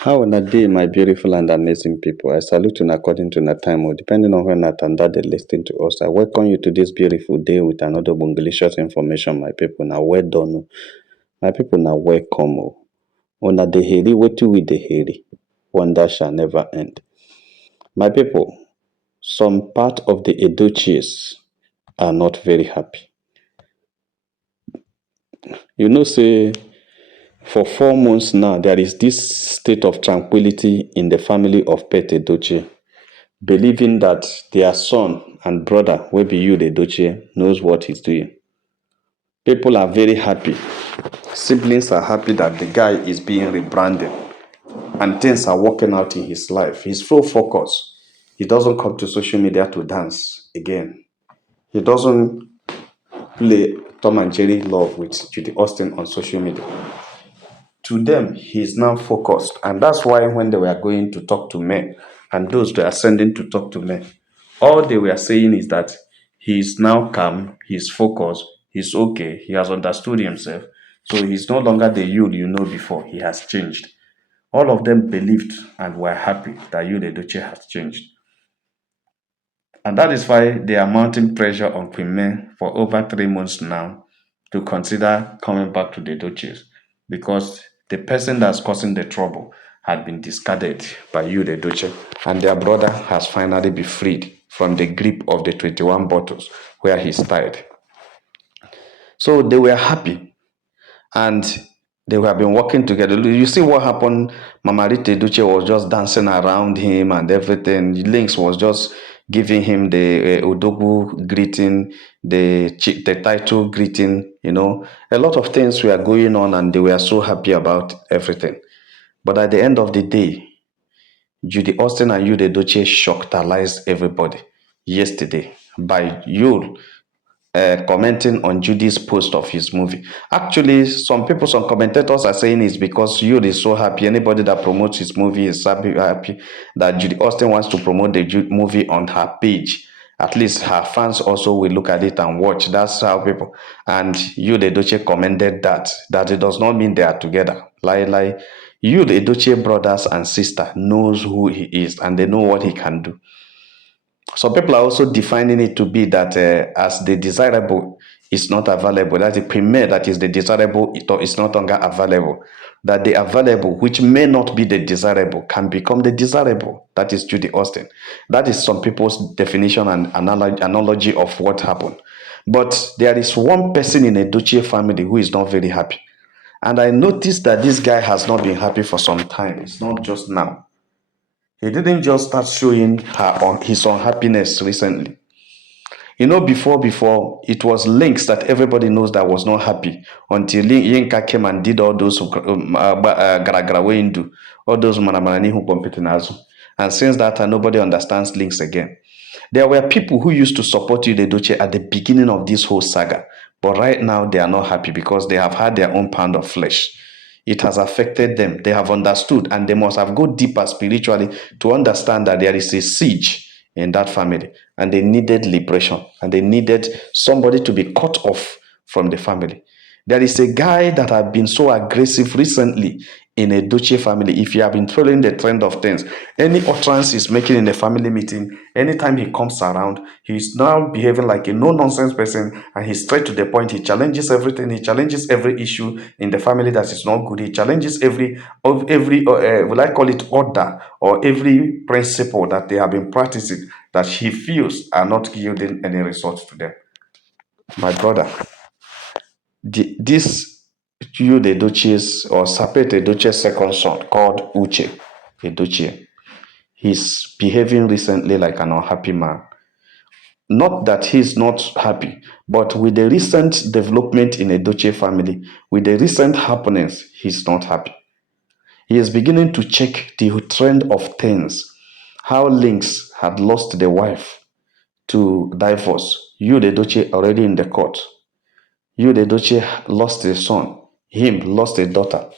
How una day, my beautiful and amazing people? I salute you according to the time, or depending on when at and that they listen to us. I welcome you to this beautiful day with another bongalicious information, my people. Now, well done, oh. My people. Now, welcome. Oh. Una the heri, wetu with the heri. Wonder shall never end. My people, some part of the Edochie's are not very happy. You know, say for 4 months now, there is this state of tranquility in the family of Pet Edochie, believing that their son and brother, will be Judy Edochie, knows what he's doing. People are very happy. Siblings are happy that the guy is being rebranded and things are working out in his life. He's full focus. He doesn't come to social media to dance again. He doesn't play Tom and Jerry love with Judy Austin on social media. To them, he's now focused. And that's why when they were going to talk to men, and those they are sending to talk to men, all they were saying is that he's now calm, he's focused, he's okay, he has understood himself. So he's no longer the Yul you know before, he has changed. All of them believed and were happy that Yul Edochie has changed. And that is why they are mounting pressure on Queen May for over 3 months now to consider coming back to the Edochie's, because the person that's causing the trouble had been discarded by Yul Edochie, and their brother has finally been freed from the grip of the 21 bottles where he's tied. So they were happy and they have been working together. You see what happened? Mama Rita Edochie was just dancing around him and everything. Lynx was just giving him the Odogu greeting, the title greeting. A lot of things were going on and they were so happy about everything. But at the end of the day, Judy Austin and Yul Edochie shocked everybody yesterday by Yul commenting on Judy's post of his movie. Actually, some commentators are saying it's because Yul is so happy. Anybody that promotes his movie is happy that Judy Austin wants to promote the movie on her page. At least her fans also will look at it and watch. That's how people. And Yul Edochie commented that it does not mean they are together. Lie. Yul Edochie brothers and sister knows who he is and they know what he can do. Some people are also defining it to be that as the desirable is not available, that the premier that is the desirable is not longer available, that the available, which may not be the desirable, can become the desirable. That is Judy Austin. That is some people's definition and analogy of what happened. But there is one person in a Edochie family who is not very happy. And I noticed that this guy has not been happy for some time. It's not just now. He didn't just start showing his unhappiness recently. Before, it was Lynx that everybody knows that was not happy until Yinka came and did all those garagara all those manamanani who competed nazo. And since that time, nobody understands Lynx again. There were people who used to support Yul Edochie at the beginning of this whole saga, but right now they are not happy because they have had their own pound of flesh. It has affected them. They have understood, and they must have gone deeper spiritually to understand that there is a siege in that family, and they needed liberation, and they needed somebody to be cut off from the family. There is a guy that has been so aggressive recently in a Edochie family. If you have been following the trend of things, any utterance he's making in a family meeting, anytime he comes around, he's now behaving like a no-nonsense person, and he's straight to the point. He challenges everything. He challenges every issue in the family that is not good. He challenges every will I call it order, or every principle that they have been practicing that he feels are not yielding any results to them. My brother, this Yul Edochie's or Sapet Edochie's second son called Uche Edochie, he's behaving recently like an unhappy man. Not that he's not happy, but with the recent development in Edochie family, with the recent happenings, he's not happy. He is beginning to check the trend of things. How Lynx had lost the wife to divorce. Yul Edochie already in the court. Yul Edochie lost a son. Him lost a daughter.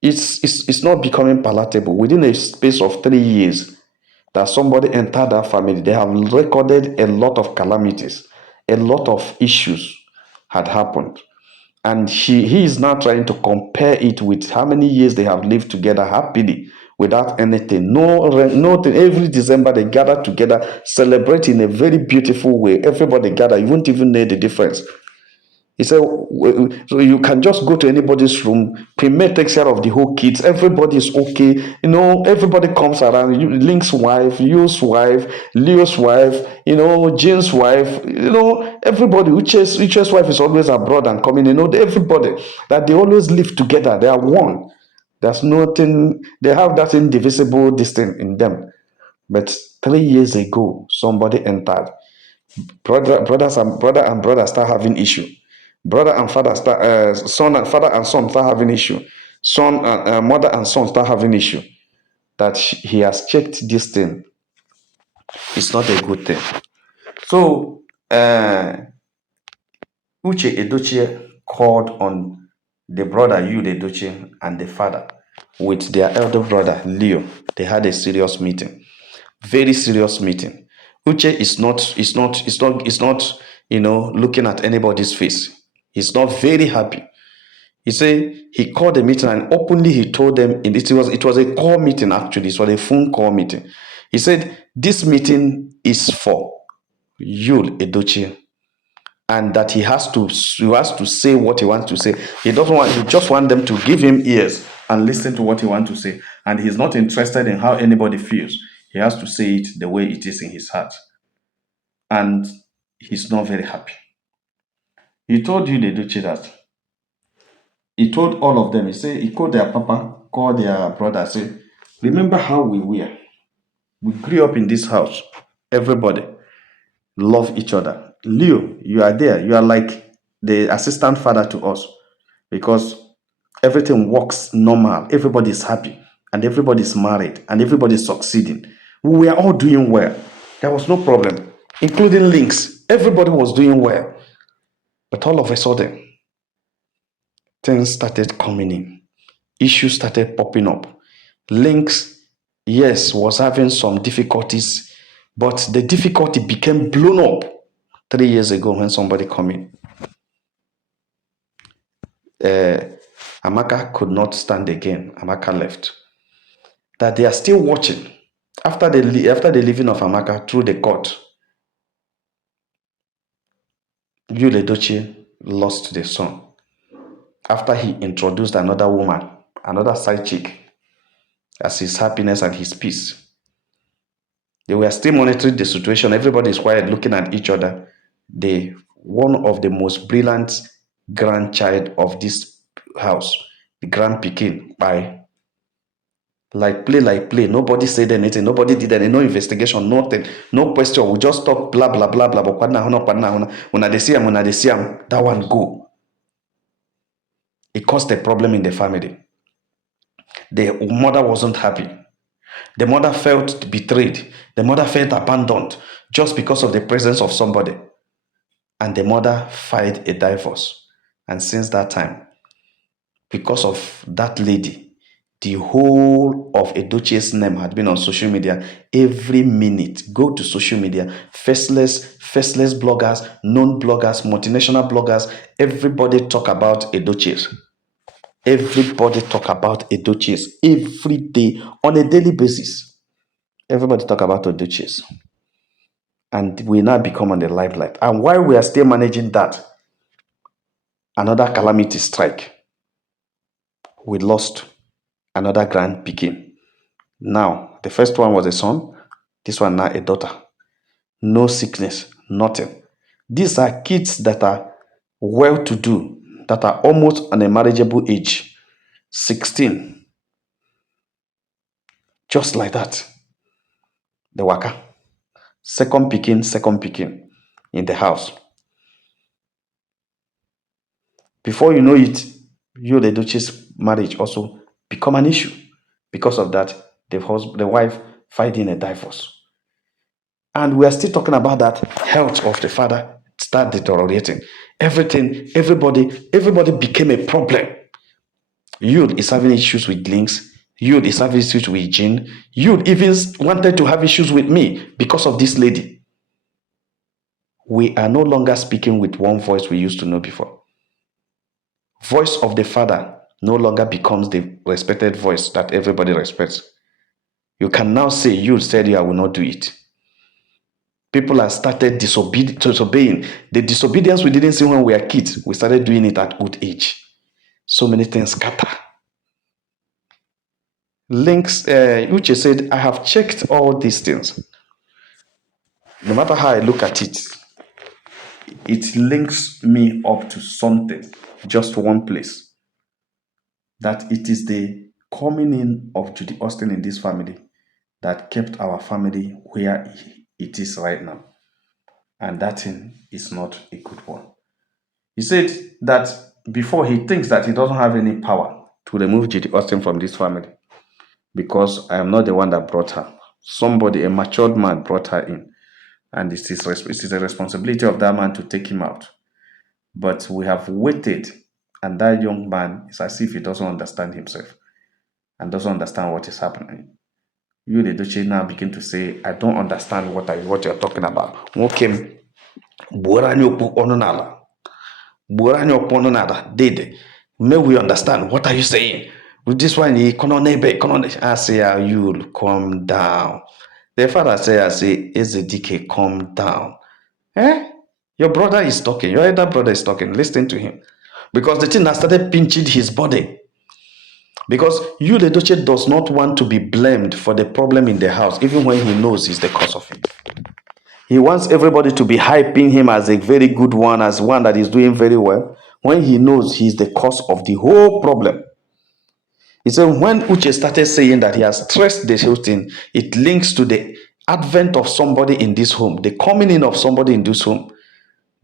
It's not becoming palatable. Within a space of 3 years that somebody entered that family, they have recorded a lot of calamities. A lot of issues had happened. And he is now trying to compare it with how many years they have lived together happily without anything. No rent, nothing. Every December they gather together, celebrate in a very beautiful way. Everybody gather. You won't even know the difference. He said, so you can just go to anybody's room. Premier takes care of the whole kids. Everybody is okay. Everybody comes around. Link's wife, Yu's wife, Leo's wife, Jane's wife. Everybody. Uche's wife is always abroad and coming. Everybody that they always live together. They are one. There's nothing. They have that indivisible distance in them. But 3 years ago, somebody entered. Brother start having issue. Brother and father start son and father and son start having issue. Son and mother and son start having issue. That he has checked this thing. It's not a good thing. So Uche Edochie called on the brother Edochie and the father with their elder brother Leo. They had a serious meeting. Very serious meeting. Uche is not looking at anybody's face. He's not very happy. He said he called the meeting and openly he told them it was a call meeting actually. It was a phone call meeting. He said this meeting is for Edochie, and that he has to say what he wants to say. He just want them to give him ears and listen to what he wants to say. And he's not interested in how anybody feels. He has to say it the way it is in his heart. And he's not very happy. He told you, Edochie, that he told all of them, he called their papa, called their brother, say, remember how we were. We grew up in this house. Everybody love each other. Leo, you are there. You are like the assistant father to us because everything works normal. Everybody is happy and everybody is married and everybody is succeeding. We were all doing well. There was no problem, including Links. Everybody was doing well. But all of a sudden, things started coming in. Issues started popping up. Links, yes, was having some difficulties, but the difficulty became blown up 3 years ago when somebody come in. Amaka could not stand again. Amaka left. That they are still watching. After the leaving of Amaka through the court, Edochie lost the son. After he introduced another woman, another side chick, as his happiness and his peace. They were still monitoring the situation. Everybody is quiet, looking at each other. One of the most brilliant grandchild of this house, the grand Pekin, by like play. Nobody said anything. Nobody did anything. No investigation, nothing. No question. We just talk blah, blah, blah, blah. But when they see him, that one go. It caused a problem in the family. The mother wasn't happy. The mother felt betrayed. The mother felt abandoned just because of the presence of somebody. And the mother filed a divorce. And since that time, because of that lady, the whole of Edochie's name had been on social media every minute. Go to social media, faceless bloggers, known bloggers, multinational bloggers, everybody talk about Edochie's. Everybody talk about Edochie's every day on a daily basis. Everybody talk about Edochie's. And we now become on the limelight. And while we are still managing that, another calamity strike. We lost another grand Pekin. Now, the first one was a son. This one now a daughter. No sickness, nothing. These are kids that are well-to-do, that are almost on a marriageable age. 16. Just like that. The waka. Second Pekin in the house. Before you know it, Edochie's marriage also become an issue. Because of that, the wife filing a divorce. And we are still talking about that health of the father start deteriorating. Everybody became a problem. Yud is having issues with Links. Yud is having issues with Jean. Yud even wanted to have issues with me because of this lady. We are no longer speaking with one voice we used to know before. Voice of the father no longer becomes the respected voice that everybody respects. You can now say, you said I will not do it. People have started disobeying. The disobedience we didn't see when we were kids, we started doing it at old age. So many things scatter. Links, Uche said, I have checked all these things. No matter how I look at it, it links me up to something, just one place. That it is the coming in of Judy Austin in this family that kept our family where it is right now. And that thing is not a good one. He said that before he thinks that he doesn't have any power to remove Judy Austin from this family because I am not the one that brought her. Somebody, a matured man, brought her in. And it is a responsibility of that man to take him out. But we have waited, and that young man is as if he doesn't understand himself and doesn't understand what is happening. You, the Edochie, now begin to say, I don't understand what you're talking about. Okay, did may we understand what are you saying? With this one, I say, you'll calm down. The father say, Ezedike, calm down. Eh? Your brother is talking. Your elder brother is talking. Listen to him. Because the thing has started pinching his body. Because you, the Edochie, does not want to be blamed for the problem in the house, even when he knows he's the cause of it. He wants everybody to be hyping him as a very good one, as one that is doing very well, when he knows he's the cause of the whole problem. He said when Uche started saying that he has stressed the whole thing, it links to the advent of somebody in this home, the coming in of somebody in this home.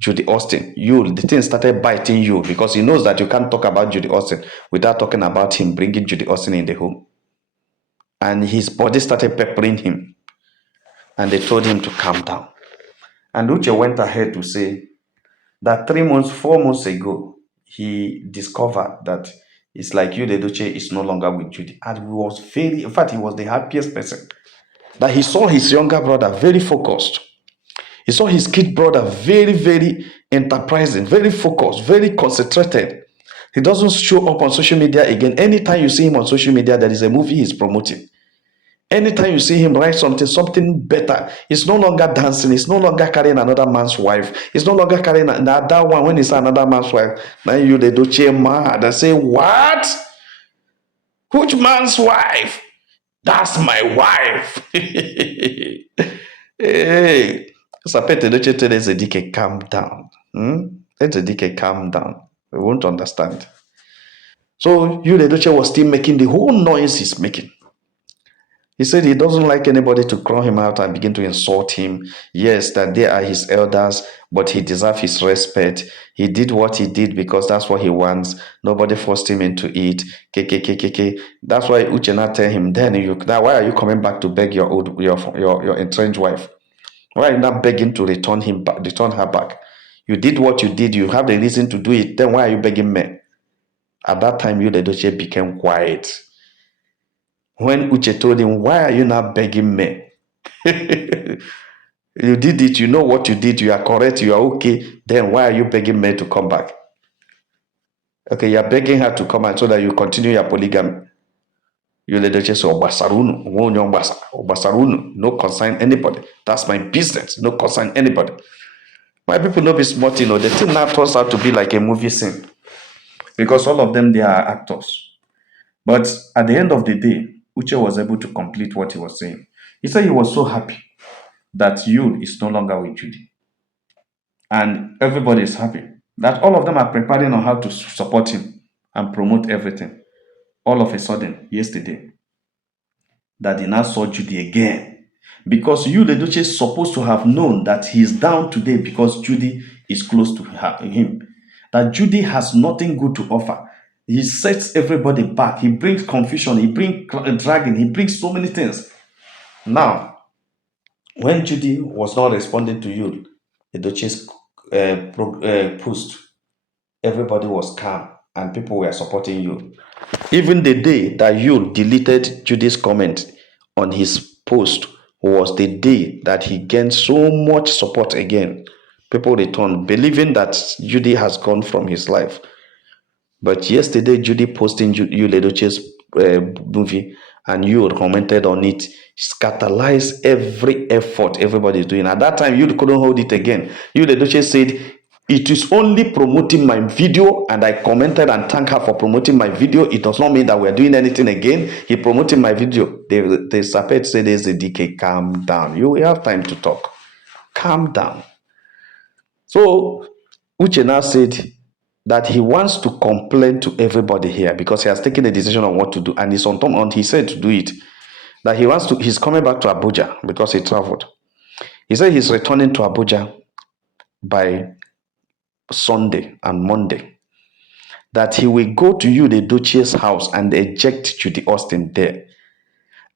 Judy Austin, the thing started biting you because he knows that you can't talk about Judy Austin without talking about him bringing Judy Austin in the home. And his body started peppering him. And they told him to calm down. And Uche went ahead to say that 4 months ago, he discovered that it's like you, the Edochie, is no longer with Judy. And he was in fact, he was the happiest person. That he saw his younger brother very focused. He saw his kid brother very, very enterprising, very focused, very concentrated. He doesn't show up on social media again. Anytime you see him on social media, there is a movie he's promoting. Anytime you see him write something better, he's no longer dancing, he's no longer carrying another man's wife, he's no longer carrying that one when he's another man's wife. Now you, the Edochie, mad and say, what? Which man's wife? That's my wife. Hey. Sapete Edochie tell Ezedike, calm down. Ezedike, calm down. We won't understand. So you, the Edochie, was still making the whole noise he's making. He said he doesn't like anybody to call him out and begin to insult him. Yes, that they are his elders, but he deserves his respect. He did what he did because that's what he wants. Nobody forced him into it. That's why Uche not tell him, then why are you coming back to beg your entrenched wife? Why are you not begging to return her back? You did what you did. You have the reason to do it. Then why are you begging me? At that time, you, the Edochie, became quiet. When Uche told him, why are you not begging me? You did it. You know what you did. You are correct. You are okay. Then why are you begging me to come back? Okay, you are begging her to come out so that you continue your polygamy. You let just say, no concern anybody. That's my business. No concern anybody. My people know be smart, the thing now turns out to be like a movie scene. Because all of them, they are actors. But at the end of the day, Uche was able to complete what he was saying. He said he was so happy that Yul is no longer with Judy. And everybody is happy that all of them are preparing on how to support him and promote everything. All of a sudden, yesterday, that they now saw Judy again. Because you, the Edochie, is supposed to have known that he is down today because Judy is close to him. That Judy has nothing good to offer. He sets everybody back. He brings confusion. He brings dragging. He brings so many things. Now, when Judy was not responding to you, the Edochie's post, everybody was calm and people were supporting you. Even the day that you deleted Judy's comment on his post was the day that he gained so much support again. People returned, believing that Judy has gone from his life. But yesterday, Judy posting you, Edochie's movie, and you commented on it, scandalized every effort everybody is doing. At that time, you couldn't hold it again. You, the Edochie, said, it is only promoting my video, and I commented and thanked her for promoting my video. It does not mean that we're doing anything again. He promoting my video. The Sapet said, there's a DK, calm down. You will have time to talk. Calm down. So Uche now said that he wants to complain to everybody here because he has taken a decision on what to do, and he's on top, and he said to do it. That he's coming back to Abuja because he traveled. He said he's returning to Abuja by Sunday and Monday. That he will go to Edochie's house and eject Judy Austin there.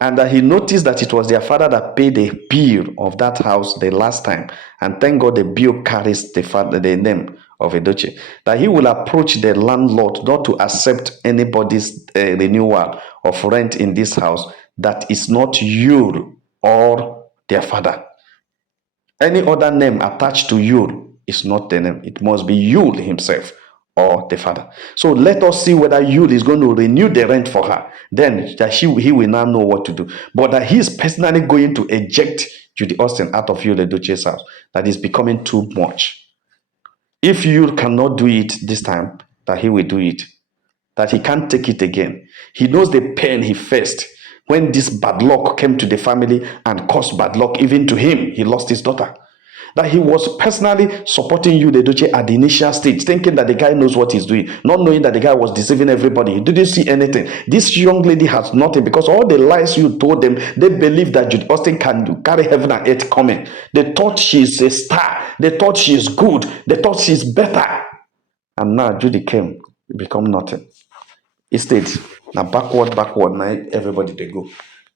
And that he noticed that it was their father that paid the bill of that house the last time. And thank God the bill carries the name of Edochie. That he will approach the landlord not to accept anybody's renewal of rent in this house that is not Yul or their father. Any other name attached to Yul is not the name. It must be Yul himself or the father. So let us see whether Yul is going to renew the rent for her. Then that he will now know what to do. But that he is personally going to eject Judy Austin out of Yul Edochie's house. That is becoming too much. If Yul cannot do it this time, that he will do it. That he can't take it again. He knows the pain he faced when this bad luck came to the family and caused bad luck even to him. He lost his daughter. That he was personally supporting you, the Edochie, at the initial stage, thinking that the guy knows what he's doing, not knowing that the guy was deceiving everybody. He didn't see anything. This young lady has nothing because all the lies you told them, they believe that Judy Austin can carry heaven and earth coming. They thought she's a star. They thought she's good. They thought she's better. And now Judy came, become nothing. Instead, now backward, now everybody they go.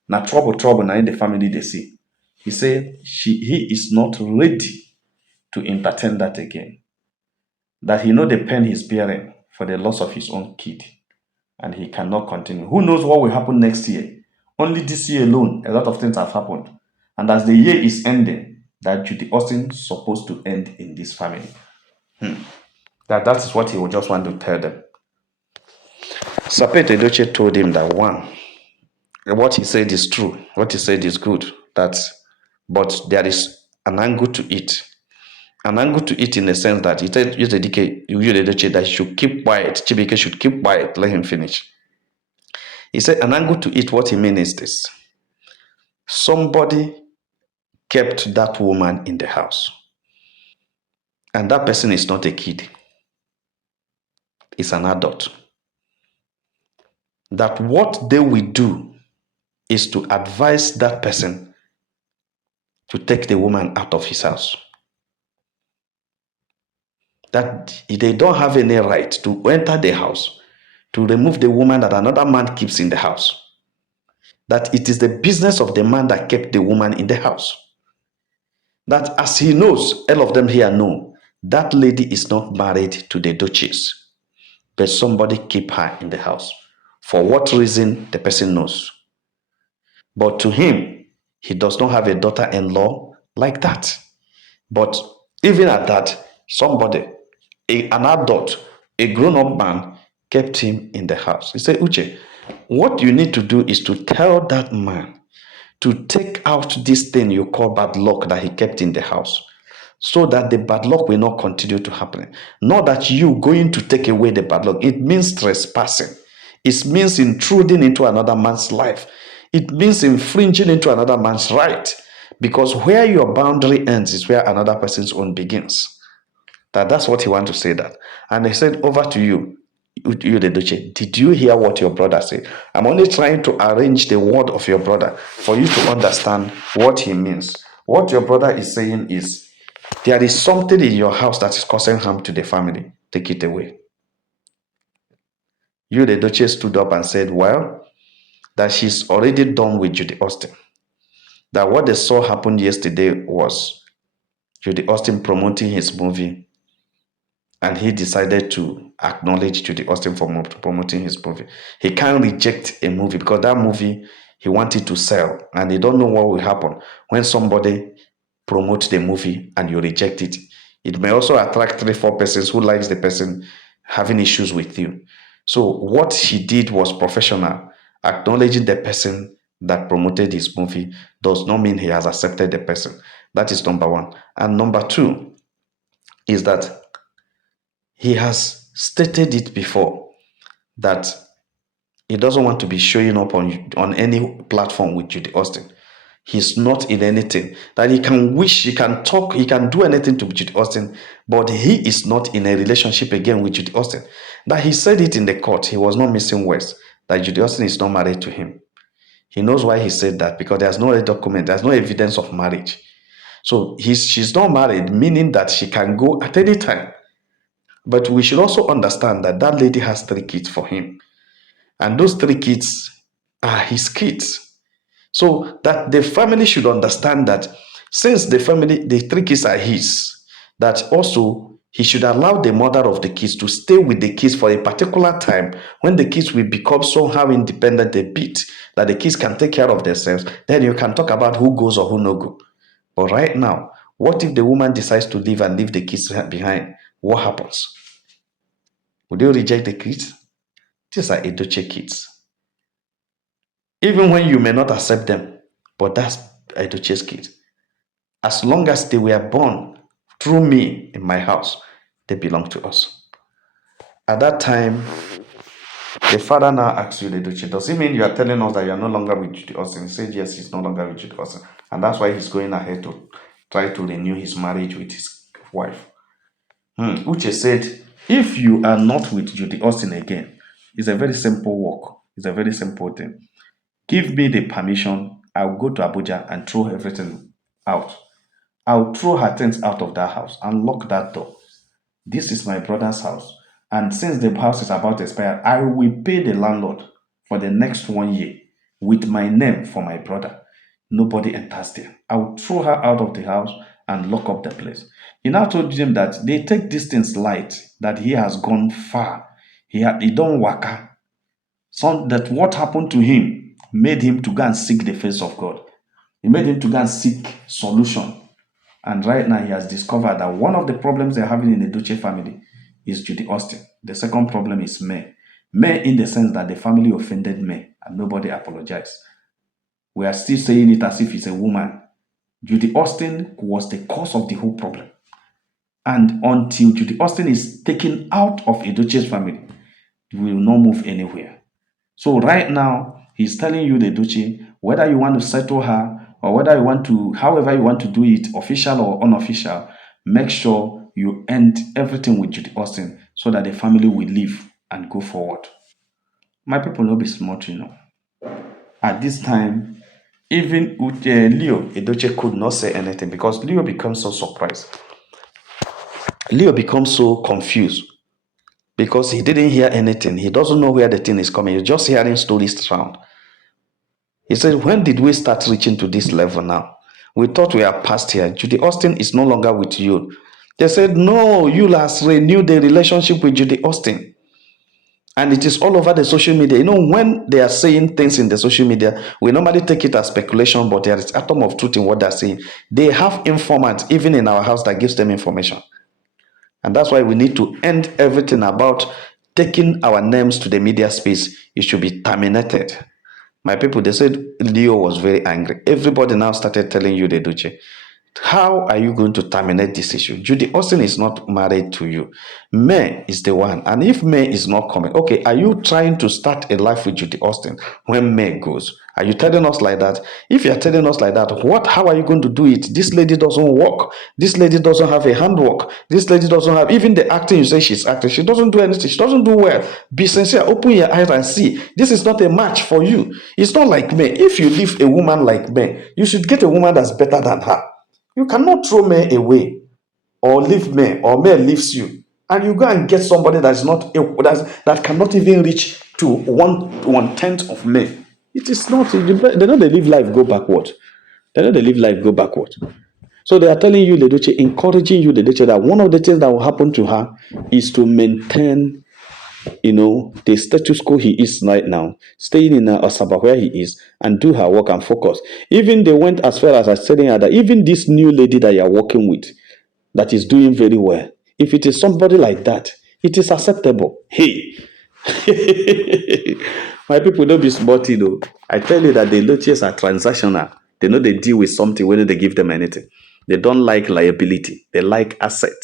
Now trouble, now in the family they see. He said he is not ready to entertain that again. That he know the pain he's bearing for the loss of his own kid. And he cannot continue. Who knows what will happen next year? Only this year alone, a lot of things have happened. And as the year is ending, that Judy Austin is supposed to end in this family. That is what he would just want to tell them. Sapet Edochie told him that one, what he said is true, what he said is good, but there is an angle to it. An angle to it in the sense that he said Edochie that he should keep quiet. Chibike should keep quiet, let him finish. He said an angle to it, what he means is this. Somebody kept that woman in the house. And that person is not a kid. It's an adult. That what they will do is to advise that person to take the woman out of his house. That they don't have any right to enter the house, to remove the woman that another man keeps in the house. That it is the business of the man that kept the woman in the house. That as he knows, all of them here know, that lady is not married to the Edochie's, but somebody keep her in the house. For what reason, the person knows. But to him, he does not have a daughter-in-law like that. But even at that, somebody, an adult, a grown-up man, kept him in the house. He said, Uche, what you need to do is to tell that man to take out this thing you call bad luck that he kept in the house, so that the bad luck will not continue to happen. Not that you going to take away the bad luck. It means trespassing. It means intruding into another man's life. It means infringing into another man's right. Because where your boundary ends is where another person's own begins. That's what he wants to say that. And he said, over to you, the Edochie. Did you hear what your brother said? I'm only trying to arrange the word of your brother for you to understand what he means. What your brother is saying is, there is something in your house that is causing harm to the family. Take it away. You, the Edochie, stood up and said, well, that she's already done with Judy Austin. That what they saw happen yesterday was Judy Austin promoting his movie, and he decided to acknowledge Judy Austin for promoting his movie. He can't reject a movie because that movie he wanted to sell, and he don't know what will happen when somebody promotes the movie and you reject it. It may also attract 3-4 persons who likes the person having issues with you. So what he did was professional, Acknowledging the person that promoted his movie does not mean he has accepted the person. That is number one. And number two is that he has stated it before that he doesn't want to be showing up on any platform with Judy Austin. He's not in anything. That he can wish, he can talk, he can do anything to Judy Austin, but he is not in a relationship again with Judy Austin. That he said it in the court, he was not missing words, that Judy Austin is not married to him. He knows why he said that, because there's no document, there's no evidence of marriage. So she's not married, meaning that she can go at any time. But we should also understand that that lady has 3 kids for him. And those 3 kids are his kids. So that the family should understand that since the 3 kids are his, that also he should allow the mother of the kids to stay with the kids for a particular time when the kids will become somehow independent a bit, that the kids can take care of themselves. Then you can talk about who goes or who no go. But right now, what if the woman decides to leave and leave the kids behind? What happens? Would you reject the kids? These are Edochie kids. Even when you may not accept them, but that's Edochie's kids. As long as they were born through me in my house, they belong to us. At that time, the father now asks you, Edochie, does it mean you are telling us that you are no longer with Judy Austin? He said, yes, he's no longer with Judy Austin. And that's why he's going ahead to try to renew his marriage with his wife. Uche said, if you are not with Judy Austin again, it's a very simple work. It's a very simple thing. Give me the permission. I'll go to Abuja and throw everything out. I'll throw her things out of that house and lock that door. This is my brother's house. And since the house is about to expire, I will pay the landlord for the next 1 year with my name for my brother. Nobody enters there. I will throw her out of the house and lock up the place. He now told them that they take these things light, that he has gone far. He don't waka. So that what happened to him made him to go and seek the face of God. It made him to go and seek solution. And right now he has discovered that one of the problems they're having in the Edochie family is Judy Austin. The second problem is May. May in the sense that the family offended May and nobody apologized. We are still saying it as if it's a woman. Judy Austin was the cause of the whole problem. And until Judy Austin is taken out of Edochie's family, we will not move anywhere. So right now, he's telling you, the Edochie, whether you want to settle her or whether you want to, however you want to do it, official or unofficial, make sure you end everything with Judy Austin so that the family will live and go forward. My people will be smart, you know. At this time, even Leo Edochie could not say anything because Leo becomes so surprised. Leo becomes so confused because he didn't hear anything. He doesn't know where the thing is coming. He's just hearing stories around. He said, when did we start reaching to this level now? We thought we are past here. Judy Austin is no longer with you. They said, no, you last renewed the relationship with Judy Austin. And it is all over the social media. You know, when they are saying things in the social media, we normally take it as speculation, but there is atom of truth in what they're saying. They have informants, even in our house, that gives them information. And that's why we need to end everything about taking our names to the media space. It should be terminated. My people, they said Leo was very angry. Everybody now started telling you, the Edochie, how are you going to terminate this issue? Judy Austin is not married to you. May is the one. And if May is not coming, okay, are you trying to start a life with Judy Austin when May goes? Are you telling us like that? If you're telling us like that, how are you going to do it? This lady doesn't work. This lady doesn't have a handwork. This lady doesn't have, even the acting you say she's acting, she doesn't do anything. She doesn't do well. Be sincere. Open your eyes and see. This is not a match for you. It's not like May. If you leave a woman like May, you should get a woman that's better than her. You cannot throw May away or leave May, or May leaves you, and you go and get somebody that's not that cannot even reach to one tenth of May. It is not. They know they live life go backward. They know they live life go backward. So they are telling you, Edochie, encouraging you, Edochie, that one of the things that will happen to her is to maintain, the status quo he is right now, staying in Asaba where he is, and do her work and focus. Even they went as far as telling her that even this new lady that you are working with, that is doing very well, if it is somebody like that, it is acceptable. Hey, My people don't be sporty though. I tell you that the Edochie's are transactional. They know they deal with something when they give them anything. They don't like liability. They like asset.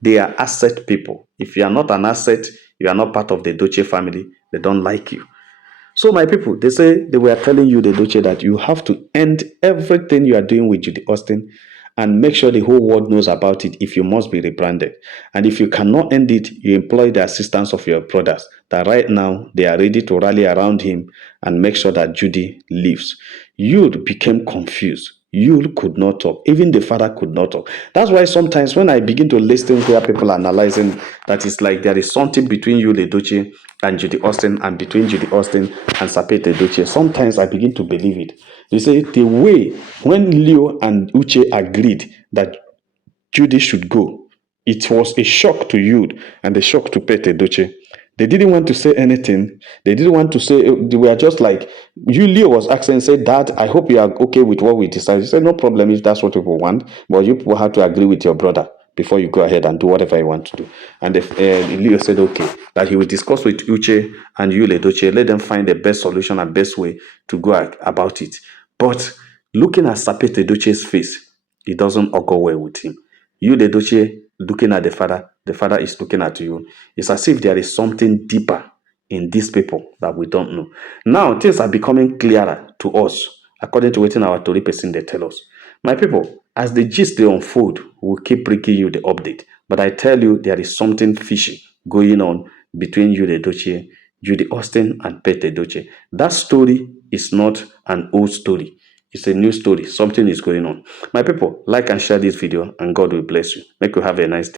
They are asset people. If you are not an asset, you are not part of the Doche family. They don't like you. So, my people, they say they were telling you, the Doche, that you have to end everything you are doing with Judy Austin and make sure the whole world knows about it if you must be rebranded. And if you cannot end it, you employ the assistance of your brothers, that right now they are ready to rally around him and make sure that Judy leaves. You became confused. You could not talk. Even the father could not talk. That's why sometimes when I begin to listen where people are analyzing that it's like there is something between you, Edochie, and Judy Austin, and between Judy Austin and Sapete Edochie, sometimes I begin to believe it. You say the way when Leo and Uche agreed that Judy should go, it was a shock to you and a shock to Pete Edochie. They didn't want to say anything. They didn't want to say, they were just like, you, Leo was asking, said, Dad, I hope you are okay with what we decided. He said, no problem if that's what people want, but you people have to agree with your brother before you go ahead and do whatever you want to do. And if, Leo said, okay, that he will discuss with Uche and you, Edochie, let them find the best solution and best way to go about it. But looking at Sapete Edochie's face, it doesn't augur well with him. You, the Edochie, looking at the father is looking at you. It's as if there is something deeper in these people that we don't know. Now, things are becoming clearer to us, according to what our Tory person they tell us. My people, as the gist they unfold, we'll keep bringing you the update. But I tell you, there is something fishy going on between you, the Edochie, Judy Austin, and Pete Edochie. That story is not an old story. It's a new story. Something is going on. My people, like and share this video, and God will bless you. Make you have a nice day.